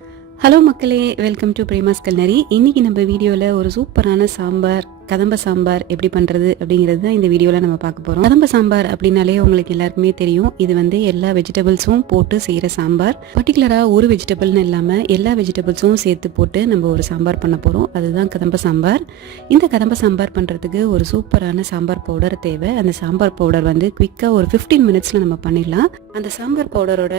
Hello மக்களே, welcome to Prema's Culinary. இன்னைக்கு நம்ம வீடியோல ஒரு சூப்பரான சாம்பார் கதம்ப சாம்பார் எப்படி பண்ணுறது அப்படிங்கிறது தான் இந்த வீடியோவில் நம்ம பார்க்க போகிறோம். கதம்ப சாம்பார் அப்படின்னாலே உங்களுக்கு எல்லாருக்குமே தெரியும். இது வந்து எல்லா வெஜிடபிள்ஸும் போட்டு செய்கிற சாம்பார். பர்டிகுலராக ஒரு வெஜிடபிள்னு இல்லாமல் எல்லா வெஜிடபிள்ஸும் சேர்த்து போட்டு நம்ம ஒரு சாம்பார் பண்ண போகிறோம். அதுதான் கதம்ப சாம்பார். இந்த கதம்ப சாம்பார் பண்ணுறதுக்கு ஒரு சூப்பரான சாம்பார் பவுடர் தேவை. அந்த சாம்பார் பவுடர் வந்து குவிக்காக ஒரு 15 மினிட்ஸில் நம்ம பண்ணிடலாம். அந்த சாம்பார் பவுடரோட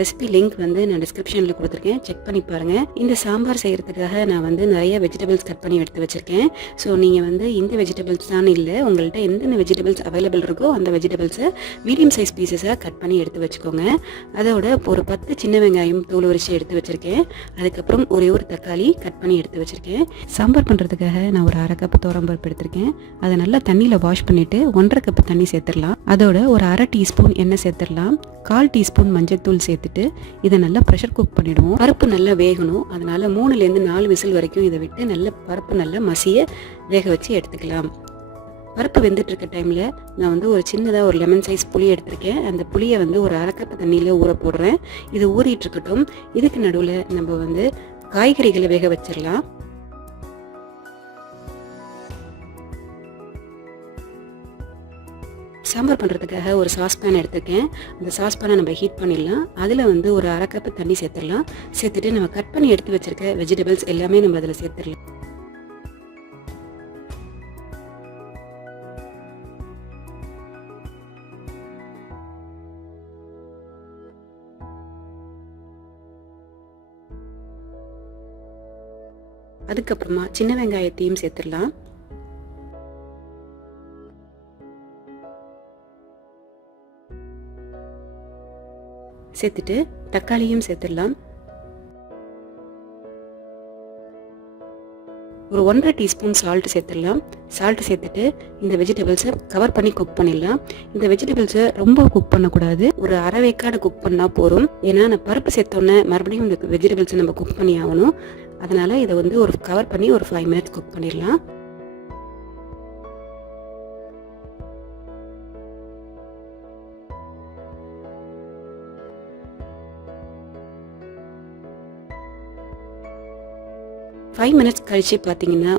ரெசிபி லிங்க் வந்து நான் டிஸ்கிரிப்ஷனில் கொடுத்துருக்கேன், செக் பண்ணி பாருங்கள். இந்த சாம்பார் செய்கிறதுக்காக நான் வந்து நிறைய வெஜிடபிள்ஸ் கட் பண்ணி எடுத்து வச்சுருக்கேன். ஸோ நீங்கள் வந்து இந்த வெஜிடபிள்ஸ் தான் இல்லை, உங்கள்கிட்ட எந்தெந்த வெஜிடபிள்ஸ் அவைலபிள் இருக்கோ அந்த வெஜிடபிள்ஸை மீடியம் சைஸ் பீசஸாக கட் பண்ணி எடுத்து வச்சுக்கோங்க. அதோட ஒரு 10 சின்ன வெங்காயம் தோல் உரிச்சு எடுத்து வச்சுருக்கேன். அதுக்கப்புறம் ஒரே ஒரு தக்காளி கட் பண்ணி எடுத்து வச்சுருக்கேன். சாம்பார் பண்ணுறதுக்காக நான் ஒரு 1/2 கப் துவரம்பருப்பு எடுத்திருக்கேன். அதை நல்லா தண்ணியில் வாஷ் பண்ணிவிட்டு 1/2 கப் தண்ணி சேர்த்துடலாம். அதோட ஒரு 1/2 டீஸ்பூன் எண்ணெய் சேர்த்துடலாம். 1/4 டீஸ்பூன் மஞ்சள் தூள் சேர்த்துட்டு இதை நல்லா ப்ரெஷர் குக் பண்ணிவிடுவோம். பருப்பு நல்லா வேகணும், அதனால் 3லேருந்து 4 விசில் வரைக்கும் இதை விட்டு நல்லா பருப்பு நல்லா மசிய வேக வச்சு எடுத்துக்கலாம். பருப்பு வெந்துட்டு இருக்க டைமில் நான் வந்து ஒரு சின்னதாக ஒரு லெமன் சைஸ் புளி எடுத்திருக்கேன். அந்த புளியை வந்து ஒரு 1/2 கப் தண்ணியில் ஊற போடுறேன். இது ஊறிட்டு இருக்கட்டும். இதுக்கு நடுவில் நம்ம வந்து காய்கறிகளை வேக வச்சிடலாம். சாம்பார் பண்ணுறதுக்காக ஒரு சாஸ்பேன் எடுத்துருக்கேன். அந்த சாஸ்பேனை நம்ம ஹீட் பண்ணிடலாம். அதில் வந்து ஒரு 1/2 கப் தண்ணி சேர்த்துடலாம். சேர்த்துட்டு நம்ம கட் பண்ணி எடுத்து வச்சுருக்க வெஜிடபிள்ஸ் எல்லாமே நம்ம அதில் சேர்த்துடலாம். அதுக்கப்புறமா சின்ன வெங்காயத்தையும் சேர்த்துடலாம். சேர்த்துட்டு தக்காளியும் சேர்த்துடலாம். ஒரு 1/2 டீஸ்பூன் சால்ட் சேர்த்துடலாம். சால்ட் சேர்த்துட்டு இந்த வெஜிடபிள்ஸை கவர் பண்ணி குக் பண்ணிடலாம். இந்த வெஜிடபிள்ஸை ரொம்ப குக் பண்ணக்கூடாது, ஒரு 1/2 வேக்காடு குக் பண்ணால் போதும். ஏன்னா நான் பருப்பு சேர்த்தோன்னே மறுபடியும் இந்த வெஜிடபிள்ஸை நம்ம குக் பண்ணி ஆகணும். அதனால இதை வந்து ஒரு கவர் பண்ணி ஒரு 5 மினிட்ஸ் குக் பண்ணிடலாம். ஃபைவ் மினிட்ஸ் கழிச்சு பார்த்தீங்கன்னா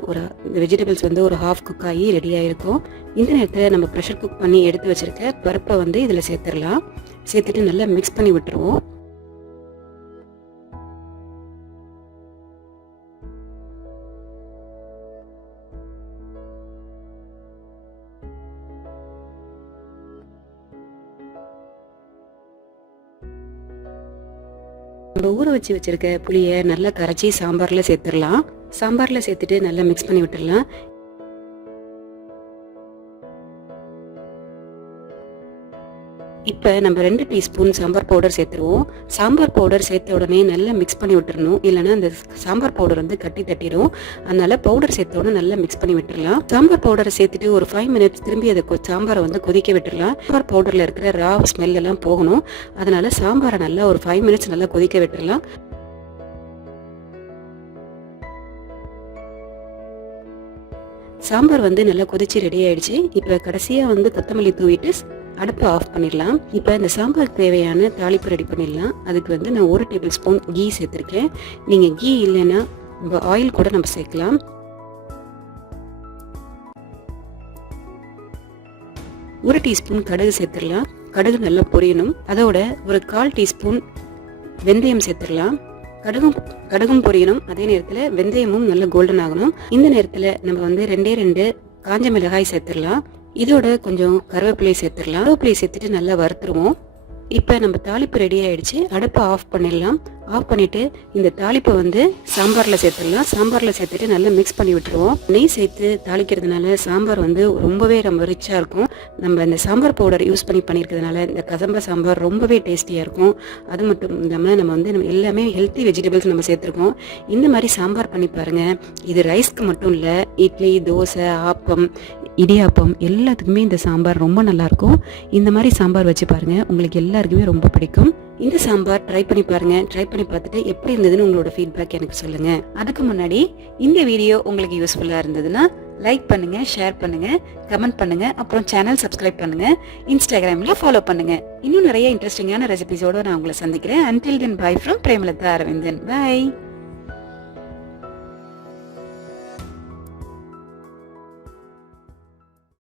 இந்த வெஜிடபிள்ஸ் வந்து ஒரு ஹாஃப் குக் ஆகி ரெடியாக இருக்கும். இந்த நேரத்தில் நம்ம ப்ரெஷர் குக் பண்ணி எடுத்து வச்சுருக்க பருப்பை வந்து இதில் சேர்த்துடலாம். சேர்த்துட்டு நல்லா மிக்ஸ் பண்ணி விட்டுருவோம். நம்ம ஊற வச்சு வச்சிருக்க புளியை நல்லா கரைச்சி சாம்பாரில் சேர்த்துடலாம். சாம்பாரில் சேர்த்துட்டு நல்லா மிக்ஸ் பண்ணி விட்டுடலாம். இப்போ நம்ம 2 டீஸ்பூன் சாம்பார் பவுடர் சேர்த்துருவோம். சாம்பார் பவுடர் சேர்த்த உடனே நல்லா மிக்ஸ் பண்ணி விட்டுறணும், இல்லைன்னா அந்த சாம்பார் பவுடர் வந்து கட்டி தட்டிடும். அதனால பவுடர் சேர்த்த உடனே நல்லா மிக்ஸ் பண்ணி விட்டுடலாம். சாம்பார் பவுடரை சேர்த்துட்டு ஒரு 5 மினிட்ஸ் திரும்பி அதை சாம்பாரை வந்து கொதிக்க விட்டுடலாம். சாம்பார் பவுடரில் இருக்கிற ரா ஸ்மெல் எல்லாம் போகணும். அதனால சாம்பாரை நல்லா ஒரு 5 மினிட்ஸ் நல்லா கொதிக்க விட்டுடலாம். சாம்பார் வந்து நல்லா கொதிச்சு ரெடி ஆயிடுச்சு. இப்போ கடைசியாக வந்து கொத்தமல்லி தூவிட்டு அடுப்பை ஆஃப் பண்ணிடலாம். இப்போ இந்த சாம்பார் தேவையான தாளிப்பு ரெடி பண்ணிடலாம். அதுக்கு வந்து நான் 1 டேபிள் ஸ்பூன் கீ சேர்த்துருக்கேன். நீங்கள் கீ இல்லைன்னா நம்ம ஆயில் கூட நம்ம சேர்க்கலாம். 1 டீஸ்பூன் கடுகு சேர்த்துடலாம். கடுகு நல்லா பொரியணும். அதோட ஒரு 1/4 டீஸ்பூன் வெந்தயம் சேர்த்துடலாம். கடுகும் பொரியணும். அதே நேரத்தில் வெந்தயமும் நல்ல கோல்டன் ஆகணும். இந்த நேரத்தில் நம்ம வந்து 2 காஞ்ச மிளகாய் சேர்த்துடலாம். இதோட கொஞ்சம் கருவேப்பிலை சேர்த்துடலாம். கருவேப்பிலை சேர்த்துட்டு நல்லா வறுத்துருவோம். இப்போ நம்ம தாளிப்பு ரெடி ஆயிடுச்சு. அடுப்பை ஆஃப் பண்ணிடலாம். ஆஃப் பண்ணிட்டு இந்த தாளிப்பை வந்து சாம்பாரில் சேர்த்துடலாம். சாம்பாரில் சேர்த்துட்டு நல்லா மிக்ஸ் பண்ணி விட்டுருவோம். நெய் சேர்த்து தாளிக்கிறதுனால சாம்பார் வந்து ரொம்பவே ரொம்ப ரிச்சாக இருக்கும். நம்ம இந்த சாம்பார் பவுடர் யூஸ் பண்ணியிருக்கிறதுனால இந்த கதம்ப சாம்பார் ரொம்பவே டேஸ்டியாக இருக்கும். அது மட்டும் இல்லாமல் நம்ம வந்து எல்லாமே ஹெல்த்தி வெஜிடபிள்ஸ் நம்ம சேர்த்துருக்கோம். இந்த மாதிரி சாம்பார் பண்ணி பாருங்கள். இது ரைஸ்க்கு மட்டும் இல்லை, இட்லி, தோசை, ஆப்பம், இடியாப்பம் எல்லாத்துக்குமே இந்த சாம்பார் ரொம்ப நல்லாயிருக்கும். இந்த மாதிரி சாம்பார் வச்சு பாருங்கள், உங்களுக்கு எல்லாருக்குமே ரொம்ப பிடிக்கும். இந்த சாம்பார் ட்ரை பண்ணி பாருங்கள். ட்ரை பண்ணி பார்த்துட்டு எப்படி இருந்ததுன்னு உங்களோட ஃபீட்பேக் எனக்கு சொல்லுங்கள். அதுக்கு முன்னாடி இந்த வீடியோ உங்களுக்கு யூஸ்ஃபுல்லாக இருந்ததுன்னா லைக் பண்ணுங்க, ஷேர் பண்ணுங்க, கமெண்ட் பண்ணுங்க, அப்புறம் சேனல் சப்ஸ்கிரைப் பண்ணுங்க, இன்ஸ்டாகிராம்ல ஃபாலோ பண்ணுங்க. இன்னும் நிறைய இன்ட்ரெஸ்டிங்கான ரெசிபிஸோட நான் உங்களை சந்திக்கிறேன். Until then, bye from Premalatha Aravindan. Bye.